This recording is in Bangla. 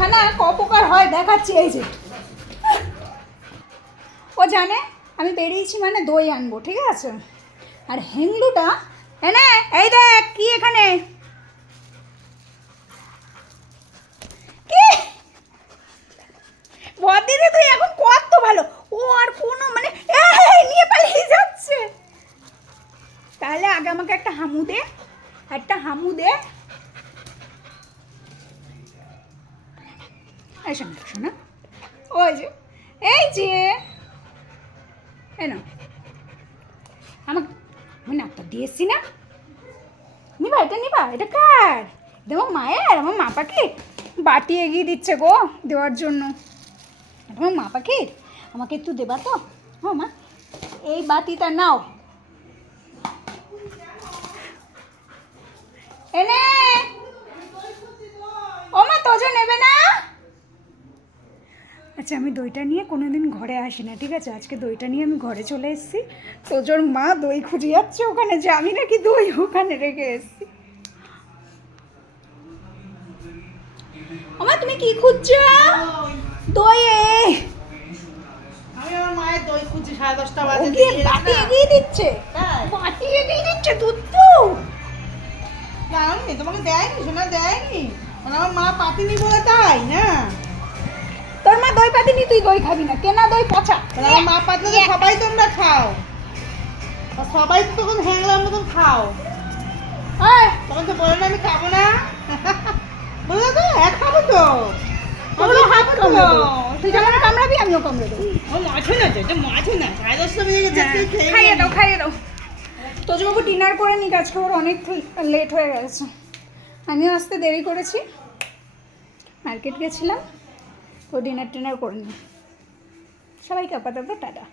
ছানা ক হয়, দেখাচ্ছি, এই যে। ও জানে, আমি বেরিয়েছি মানে দই আনব, ঠিক আছে? আর হেংলুটা এনে এই দেখ, কি এখানে? কি? বদিরে তুই এখন কত ভালো। ও আর কোনো মানে নিয়ে পালিয়ে যাচ্ছে। তাহলে আগে আমাকে একটা হামু দে, একটা হামু দে। শোনা শোনা। ওই যে, এই যে। এই না আমাকে আমি নাকটা দিয়েছি না? নিবা, এটা নিবা, এটা কার? আমার মায়ের, আমার মা পাখি বাটি এগিয়ে দিচ্ছে গো দেওয়ার জন্য। আমার মা পাখির আমাকে একটু দেবা তো? ও মা। এই বাটিটা নাও। এনে। ও মা, তোজো নেবে না? আচ্ছা আমি দইটা নিয়ে কোনো দিন ঘরে আসি না ঠিক আছে? আজকে দইটা নিয়ে আমি ঘরে চলে এসেছি। তোজোর মা দই খুঁজে যাচ্ছে ওখানে যে আমি নাকি দই ওখানে রেখে এসেছি। ওমা তুমি কি খুঁজছো? দই আমি আমার মায়ের দই খুঁজছি সাড়ে দশটা বাজে বাটি না। এগিয়ে দিচ্ছে। তাই? বাটি এগিয়ে দিচ্ছে দুধ তো দাওনি তোমাকে দেয়নি শোনা দেয়নি। মানে আমার মা পাতিনি বলে তাই না? দই পাতি নি তুই দই খাবি না কেনা দই পচা। মা পাতলে তো সবাই তোমরা খাও। সবাই তো তখন হ্যাংলার মতন খাও। তখন তো বলে না আমি খাব না। বলে তো। এক খাব তো। তুই যেমন কামড়াবি আমিও কামড়ে দেবো। ও মাছে না এটা মাছে না। সাড়ে দশটা বেজে গেছে হ্যাঁ, খাইয়ে। দাও খাইয়ে দাও। তোজবাবু ডিনার করে নিক আজকে ওর অনেক লেট হয়ে গেছে। আমিও আসতে দেরি করেছি। মার্কেট গেছিলাম। ও ডিনার টিনার করে নি। সবাইকে আপাতত টাটা।